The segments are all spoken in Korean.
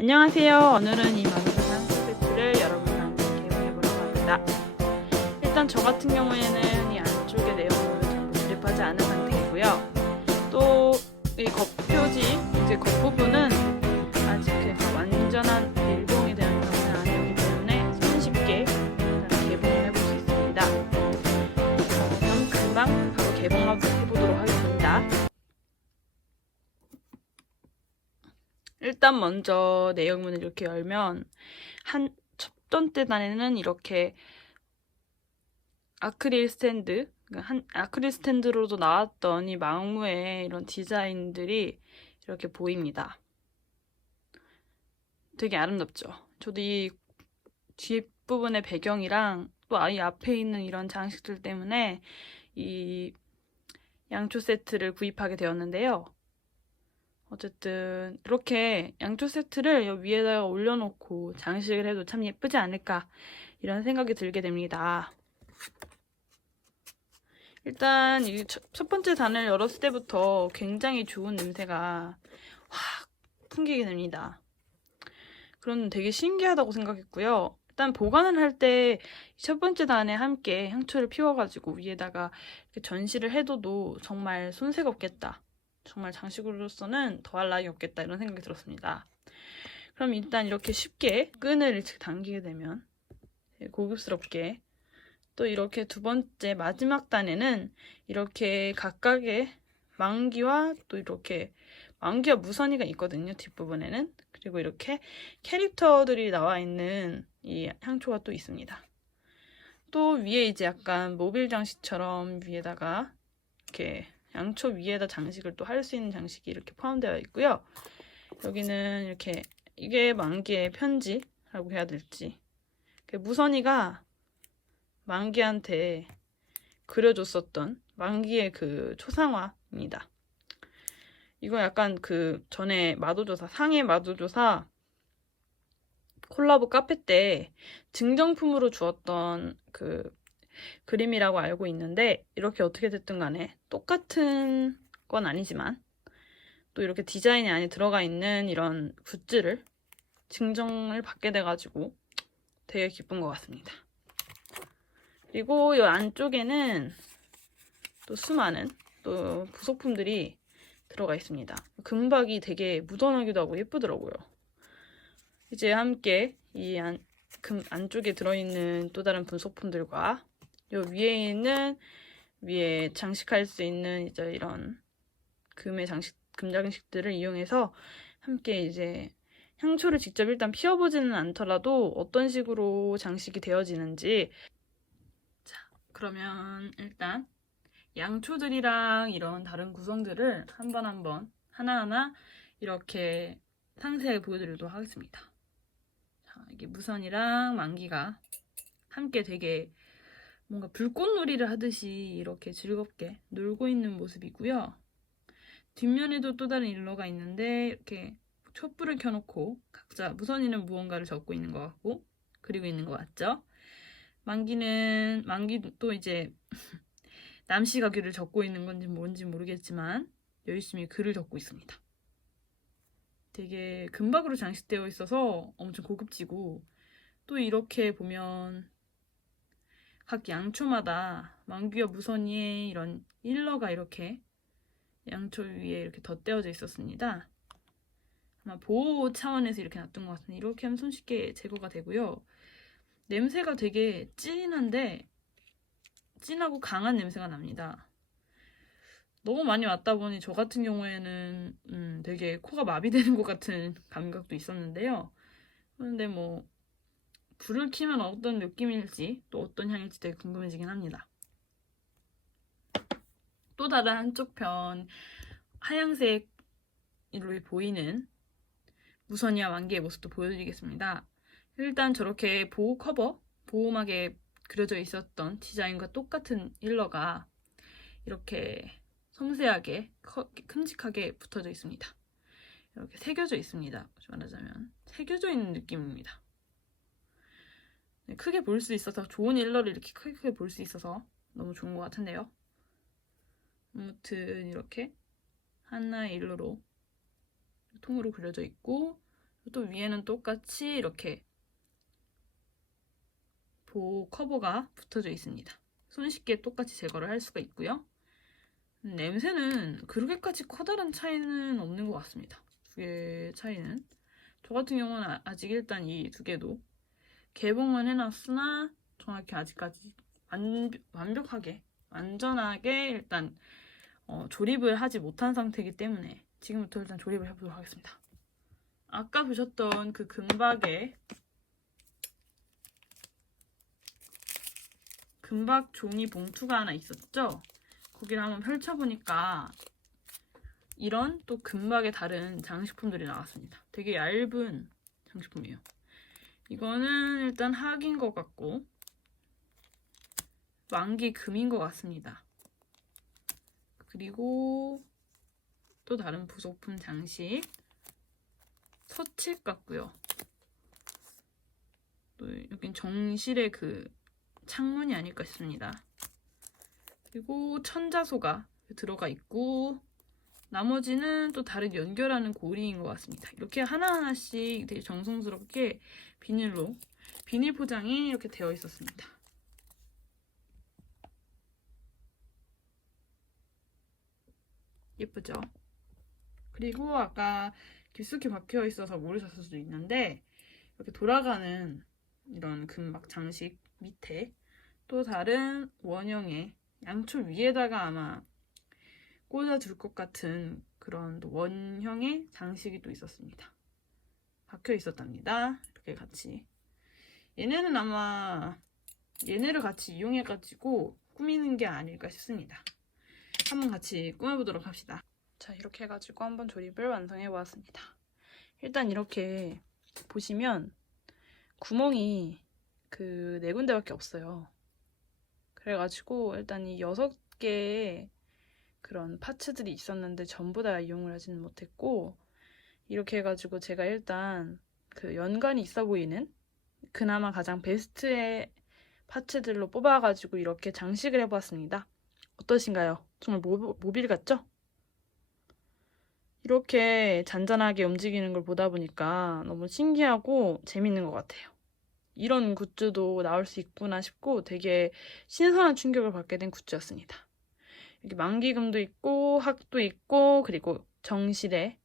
안녕하세요. 오늘은 이 마법상 세트를 여러분과 함께 개봉해보려고 합니다. 일단 저 같은 경우에는 이 안쪽의 내용을 전부 조립하지 않은 상태이고요. 또 이 겉표지, 이제 겉부분은 아직 완전한 일봉이 되는 상태는 아니기 때문에 손쉽게 개봉을 해볼 수 있습니다. 그럼 금방 바로 개봉해보도록 하겠습니다. 일단 먼저 내용문을 이렇게 열면 첫 번째 단에는 이렇게 아크릴 스탠드, 아크릴 스탠드로도 나왔던 이 망무의 이런 디자인들이 이렇게 보입니다. 되게 아름답죠? 저도 이 뒷부분의 배경이랑 또 이 앞에 있는 이런 장식들 때문에 이 양초 세트를 구입하게 되었는데요. 어쨌든 이렇게 양초 세트를 위에다가 올려놓고 장식을 해도 참 예쁘지 않을까 이런 생각이 들게 됩니다. 일단 이 첫 번째 단을 열었을 때부터 굉장히 좋은 냄새가 확 풍기게 됩니다. 그런 되게 신기하다고 생각했고요. 일단 보관을 할 때 첫 번째 단에 함께 향초를 피워가지고 위에다가 이렇게 전시를 해둬도 정말 손색 없겠다. 정말 장식으로서는 더할 나위 없겠다 이런 생각이 들었습니다. 그럼 일단 이렇게 쉽게 끈을 당기게 되면 고급스럽게 또 이렇게 두 번째 마지막 단에는 이렇게 각각의 망기와 또 이렇게 망기와 무선이가 있거든요. 뒷부분에는. 그리고 이렇게 캐릭터들이 나와 있는 이 향초가 또 있습니다. 또 위에 이제 약간 모빌 장식처럼 위에다가 이렇게 양초 위에다 장식을 또 할 수 있는 장식이 이렇게 포함되어 있고요. 여기는 이렇게 이게 만기의 편지라고 해야 될지 무선이가 만기한테 그려줬었던 만기의 그 초상화입니다. 이거 약간 그 전에 마도조사 상해 마도조사 콜라보 카페 때 증정품으로 주었던 그 그림이라고 알고 있는데 이렇게 어떻게 됐든 간에 똑같은 건 아니지만 또 이렇게 디자인이 안에 들어가 있는 이런 굿즈를 증정을 받게 돼가지고 되게 기쁜 것 같습니다. 그리고 이 안쪽에는 또 수많은 또 부속품들이 들어가 있습니다. 금박이 되게 묻어나기도 하고 예쁘더라고요. 이제 함께 이 안쪽에 들어있는 또 다른 부속품들과 이 위에 있는 위에 장식할 수 있는 이제 이런 금 장식들을 이용해서 함께 이제 향초를 직접 일단 피워보지는 않더라도 어떤 식으로 장식이 되어지는지. 자, 그러면 일단 양초들이랑 이런 다른 구성들을 한번 하나하나 이렇게 상세하게 보여드리도록 하겠습니다. 자, 이게 무선이랑 만기가 함께 되게 뭔가 불꽃놀이를 하듯이 이렇게 즐겁게 놀고 있는 모습이고요. 뒷면에도 또 다른 일러가 있는데 이렇게 촛불을 켜놓고 각자 무선이는 무언가를 적고 있는 것 같고 그리고 있는 것 같죠? 만기도 이제 남씨가 글을 적고 있는 건지 뭔지 모르겠지만 열심히 글을 적고 있습니다. 되게 금박으로 장식되어 있어서 엄청 고급지고 또 이렇게 보면 각 양초마다 만기와 무선이의 이런 일러가 이렇게 양초 위에 이렇게 덧대어져 있었습니다. 아마 보호 차원에서 이렇게 놔둔 것 같은데 이렇게 하면 손쉽게 제거가 되고요. 냄새가 되게 진하고 강한 냄새가 납니다. 너무 많이 왔다 보니 저 같은 경우에는 되게 코가 마비되는 것 같은 감각도 있었는데요. 그런데 뭐 불을 켜면 어떤 느낌일지 또 어떤 향일지 되게 궁금해지긴 합니다. 또 다른 한쪽 편 하얀색으로 보이는 무선이와 만기의 모습도 보여드리겠습니다. 일단 저렇게 보호막에 그려져 있었던 디자인과 똑같은 일러가 이렇게 섬세하게 큼직하게 붙어져 있습니다. 이렇게 새겨져 있습니다. 말하자면 새겨져 있는 느낌입니다. 크게 볼 수 있어서 좋은 일러를 이렇게 크게 볼 수 있어서 너무 좋은 것 같은데요. 아무튼 이렇게 하나의 일러로 통으로 그려져 있고 또 위에는 똑같이 이렇게 보호 커버가 붙어져 있습니다. 손쉽게 똑같이 제거를 할 수가 있고요. 냄새는 그렇게까지 커다란 차이는 없는 것 같습니다. 두 개의 차이는. 저 같은 경우는 아직 일단 이 두 개도 개봉은 해놨으나 정확히 아직까지 완벽하게 완전하게 일단 조립을 하지 못한 상태이기 때문에 지금부터 일단 조립을 해보도록 하겠습니다. 아까 보셨던 그 금박 종이 봉투가 하나 있었죠? 거기를 한번 펼쳐보니까 이런 또 금박의 다른 장식품들이 나왔습니다. 되게 얇은 장식품이에요. 이거는 일단 학인 것 같고 만기 금인 것 같습니다. 그리고 또 다른 부속품 장식 서책 같고요. 또 여긴 정실의 그 창문이 아닐까 싶습니다. 그리고 천자소가 들어가 있고 나머지는 또 다른 연결하는 고리인 것 같습니다. 이렇게 하나하나씩 되게 정성스럽게 비닐 포장이 이렇게 되어 있었습니다. 예쁘죠? 그리고 아까 깊숙이 박혀 있어서 모르셨을 수도 있는데 이렇게 돌아가는 이런 금박 장식 밑에 또 다른 원형의 양초 위에다가 아마 꽂아줄 것 같은 그런 원형의 장식이 또 있었습니다. 박혀 있었답니다. 이렇게 같이. 얘네는 아마 얘네를 같이 이용해가지고 꾸미는 게 아닐까 싶습니다. 한번 같이 꾸며보도록 합시다. 자, 이렇게 해가지고 한번 조립을 완성해보았습니다. 일단 이렇게 보시면 구멍이 그 4군데밖에 없어요. 그래가지고 일단 이 6개의 그런 파츠들이 있었는데 전부 다 이용을 하지는 못했고 이렇게 해가지고 제가 일단 그 연관이 있어 보이는 그나마 가장 베스트의 파츠들로 뽑아가지고 이렇게 장식을 해보았습니다. 어떠신가요? 정말 모빌 같죠? 이렇게 잔잔하게 움직이는 걸 보다 보니까 너무 신기하고 재밌는 것 같아요. 이런 굿즈도 나올 수 있구나 싶고 되게 신선한 충격을 받게 된 굿즈였습니다. 여기 만기금도 있고 학도 있고 그리고 정실의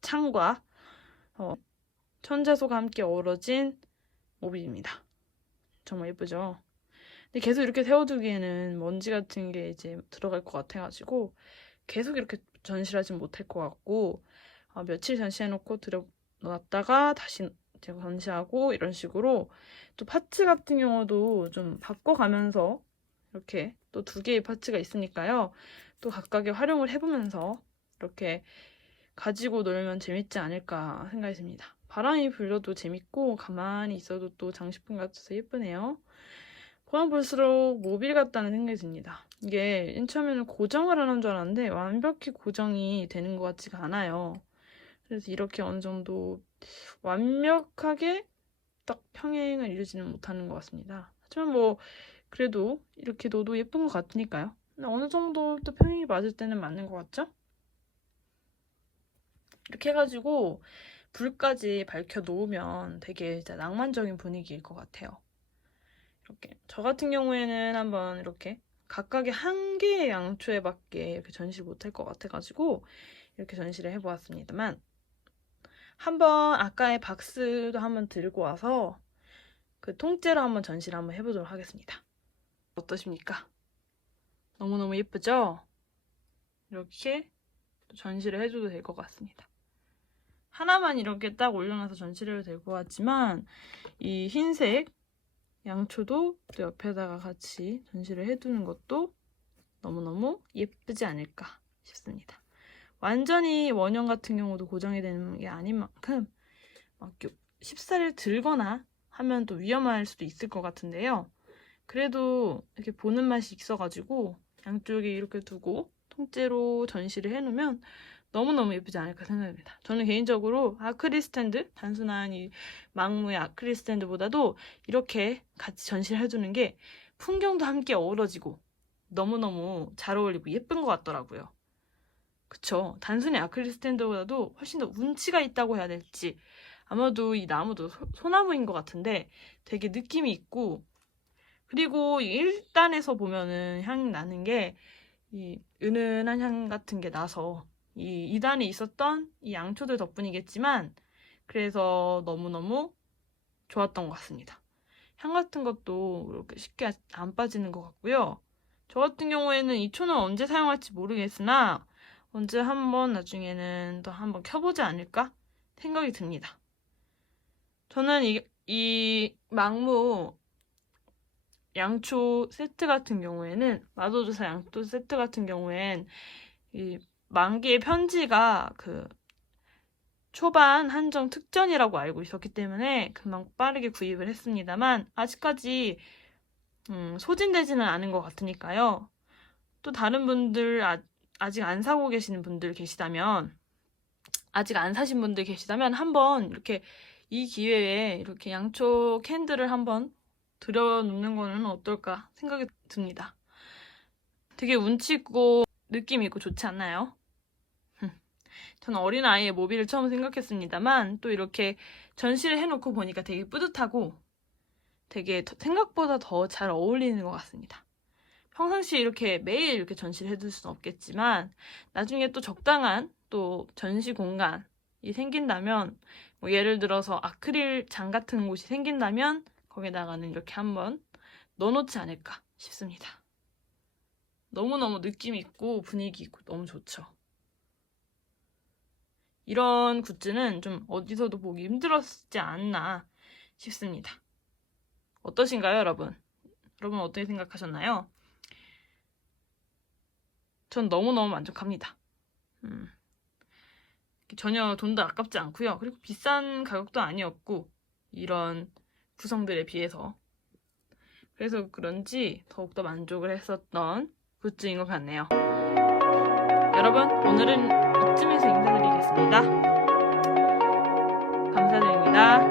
창과 천자소가 함께 어우러진 모빌입니다. 정말 예쁘죠? 근데 계속 이렇게 세워두기에는 먼지 같은 게 이제 들어갈 것 같아가지고 계속 이렇게 전시하진 못할 것 같고 며칠 전시해놓고 들여놨다가 다시 제가 전시하고 이런 식으로 또 파츠 같은 경우도 좀 바꿔가면서 이렇게 또 2개의 파츠가 있으니까요. 또 각각의 활용을 해보면서 이렇게 가지고 놀면 재밌지 않을까 생각이 듭니다. 바람이 불려도 재밌고 가만히 있어도 또 장식품 같아서 예쁘네요. 보면 볼수록 모빌 같다는 생각이 듭니다. 이게 처음에는 고정을 하는 줄 알았는데 완벽히 고정이 되는 것 같지가 않아요. 그래서 이렇게 어느 정도 완벽하게 딱 평행을 이루지는 못하는 것 같습니다. 하지만 뭐 그래도 이렇게 넣어도 예쁜 것 같으니까요. 근데 어느 정도 또 평행이 맞을 때는 맞는 것 같죠? 이렇게 해가지고 불까지 밝혀 놓으면 되게 진짜 낭만적인 분위기일 것 같아요. 이렇게 저 같은 경우에는 한번 이렇게 각각의 1개의 양초에밖에 이렇게 전시를 못할 것 같아가지고 이렇게 전시를 해보았습니다만 한번 아까의 박스도 한번 들고 와서 그 통째로 한번 전시를 한번 해보도록 하겠습니다. 어떠십니까? 너무너무 예쁘죠? 이렇게 전시를 해줘도 될 것 같습니다. 하나만 이렇게 딱 올려놔서 전시를 해도 될 것 같지만 이 흰색 양초도 또 옆에다가 같이 전시를 해두는 것도 너무너무 예쁘지 않을까 싶습니다. 완전히 원형 같은 경우도 고정이 되는 게 아닌 만큼 막 쉽사리를 들거나 하면 또 위험할 수도 있을 것 같은데요. 그래도 이렇게 보는 맛이 있어가지고 양쪽에 이렇게 두고 통째로 전시를 해놓으면 너무너무 예쁘지 않을까 생각합니다. 저는 개인적으로 아크릴 스탠드, 단순한 이 망무의 아크릴 스탠드보다도 이렇게 같이 전시를 해두는 게 풍경도 함께 어우러지고 너무너무 잘 어울리고 예쁜 것 같더라고요. 그쵸? 단순히 아크릴 스탠드보다도 훨씬 더 운치가 있다고 해야 될지 아마도 이 나무도 소나무인 것 같은데 되게 느낌이 있고, 그리고 이 1단에서 보면은 향이 나는 게 이 은은한 향 같은 게 나서 이 2단에 있었던 이 양초들 덕분이겠지만 그래서 너무너무 좋았던 것 같습니다. 향 같은 것도 이렇게 쉽게 안 빠지는 것 같고요. 저 같은 경우에는 이 초는 언제 사용할지 모르겠으나 언제 한번 나중에는 또 한번 켜보지 않을까 생각이 듭니다. 저는 이 망무 양초 세트 같은 경우에는, 마도조사 양초 세트 같은 경우엔 이 만기의 편지가 그 초반 한정 특전이라고 알고 있었기 때문에 금방 빠르게 구입을 했습니다만 아직까지 소진되지는 않은 것 같으니까요. 또 다른 분들 아직 안 사고 계시는 분들 계시다면, 아직 안 사신 분들 계시다면 한번 이렇게 이 기회에 이렇게 양초 캔들을 한번 들여놓는 거는 어떨까 생각이 듭니다. 되게 운치 있고 느낌 있고 좋지 않나요? 저는 어린아이의 모비를 처음 생각했습니다만 또 이렇게 전시를 해놓고 보니까 되게 뿌듯하고 되게 생각보다 더 잘 어울리는 것 같습니다. 평상시에 이렇게 매일 이렇게 전시를 해둘 수는 없겠지만 나중에 또 적당한 또 전시 공간이 생긴다면, 뭐 예를 들어서 아크릴 장 같은 곳이 생긴다면 거기다가는 이렇게 한번 넣어놓지 않을까 싶습니다. 너무너무 느낌 있고 분위기 있고 너무 좋죠. 이런 굿즈는 좀 어디서도 보기 힘들었지 않나 싶습니다. 어떠신가요, 여러분? 여러분 어떻게 생각하셨나요? 전 너무너무 만족합니다. 전혀 돈도 아깝지 않고요. 그리고 비싼 가격도 아니었고 이런 구성들에 비해서, 그래서 그런지 더욱더 만족을 했었던 굿즈인 것 같네요. 여러분, 오늘은 이쯤에서 인사드리겠습니다. 감사드립니다.